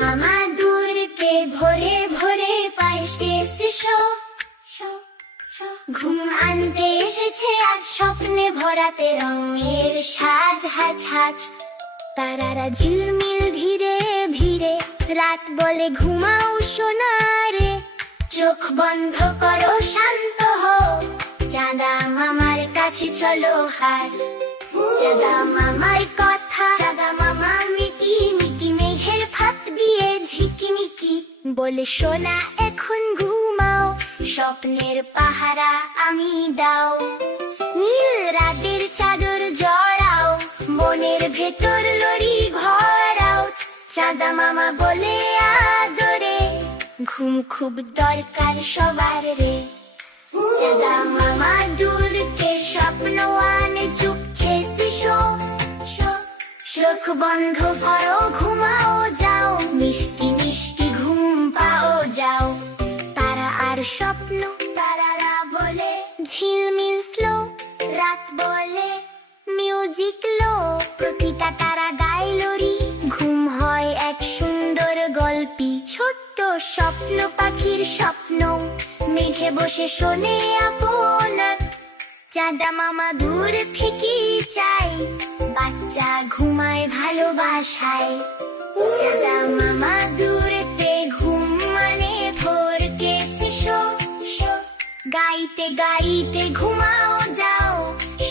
মামা দূরকে ভোরে ভোরে পাশে এসো, ঘুম আনতে এসেছে আজ স্বপ্নে ভরাতে রঙের সাজ হাজ হাজ। তারারা ঝিলমিল ধীরে ধীরে রাত বলে ঘুমাও সোনারে, চোখ বন্ধ করো শান্ত হও, চাঁদা মামার কাছে চলো হার। চাঁদা মামার কথা, চাঁদা মামা মিটি মিটি মেঘের ফাঁক দিয়ে ঝিকিমিকি বলে সোনা এখন ঘুমাও, স্বপ্নের পাহারা আমি দাও। নীল রাতের চাদর জড়াও, মনের ভেতর লরি ভরাও, চাঁদা মামা বলে আদরে ঘুম খুব দরকার সবার রে। চাঁদা মামা দূরকে স্বপ্ন আনে চুপকে শিশো, চোখ বন্ধ করো ঘুমাও যাও, মিষ্টি মিষ্টি ঘুম পাও যাও। তারা আর স্বপ্ন তারারা বলে ঝিলমিল স্লো, রাত বলে মিউজিক লো, প্রতিটা তারা গায় লরি, ঘুম হয় এক সুন্দর গল্পি। ছোট্ট স্বপ্ন পাখির স্বপ্ন মেঘে বসে শোনে আপনার, চাঁদা মামা দূর থেকে চাই বাচ্চা ঘুমায় ভালোবাসায়। চাঁদা মামা দূরতে ঘুম মানে ভোরকে শিশো, গাইতে গাইতে ঘুমাও যাও,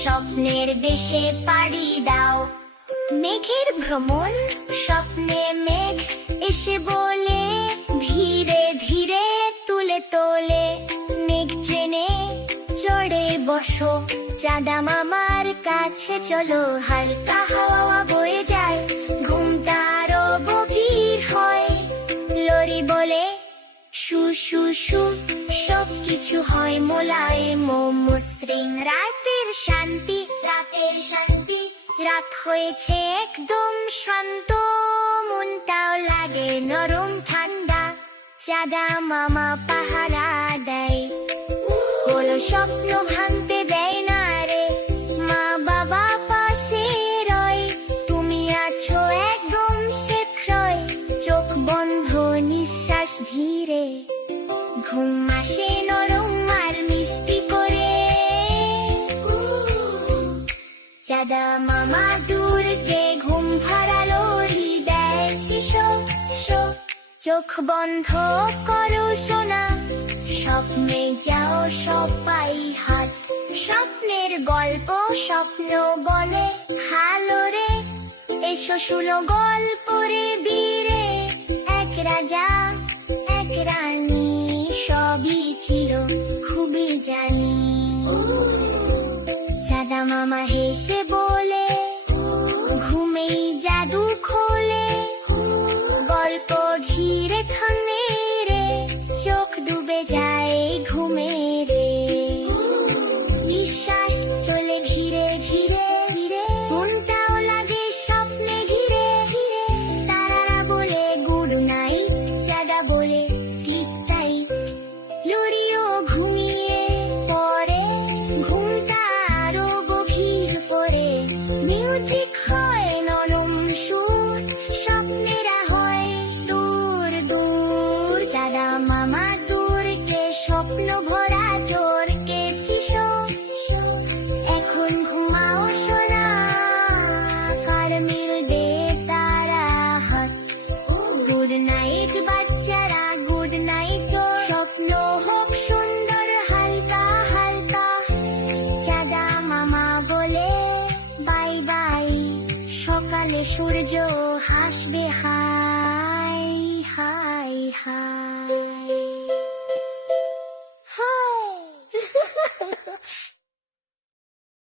স্বপ্নের দেশে পাড়ি দাও। মেঘের ভ্রমণ, স্বপ্নে মেঘ এসে বলে ধীরে ধীরে তুলে তোলে, মেঘ ট্রেনে চড়ে বসো, চাঁদা মামার কাছে চলো, হালকা হাওয়া বয়ে যায়, ঘুমটা আরো গভীর হয়। লরি বলে শু শু শু, সব কিছু হয় মোলায়েম মসৃণ। রাতের শান্তি, রাতের শান্তি, রাত হয়েছে একদম শান্ত, মনটাও লাগে নরম ঠান্ডা, চাঁদা মামা পাহারা দেয়। বলো স্বপ্ন ভাঙতে দেয় না রে, মা বাবা পাশে রয়, তুমি আছো একদম শেখরয়, চোখ বন্ধ নিঃশ্বাস ধীরে, ঘুম আসে নরম আর মিষ্টি করে। চাঁদা মামা দূরকে ঘুম ভাড়ালো হৃদয় শিশো, চোখ বন্ধ করো সোনা, স্বপ্নে যাও সবাই হাত। স্বপ্নের গল্প স্বপ্ন বলে হালো রে, এসো শুনো গল্প রে বীরে, এক রাজা এক রানী, সবই ছিল খুবই জানি। চাঁদা মামা হেসে বলে ঘুমেই জাদু খোলে, গল্প ঘিরে থামে রে, চোখ ডুবে যায় ঘুমে রে। নিঃশ্বাস চলে ধীরে ধীরে ধীরে, মনটাও লাগে স্বপ্নে ঘিরে ঘিরে। তারারা বলে গুড নাইট, চাঁদা বলে স্লিপ টাইট, লরিও ঘুমিয়ে পড়ে, ঘুমটা আরো গভীর করে। মিউজিক হয় নরম সুর, স্বপ্নেরা হয় দূর দূর। চাঁদা মামা দূরকে স্বপ্ন ভরা জোরকে শিশো, এখন ঘুমাও সোনা, কার মিলবে তারা হাত। গুড নাইট বাচ্চারা, গুড নাইট, স্বপ্ন হোক সুন্দর হালকা হালকা। চাঁদা মামা বলে বাই বাই, সকালে সূর্য হাসবে হাই হাই হাই।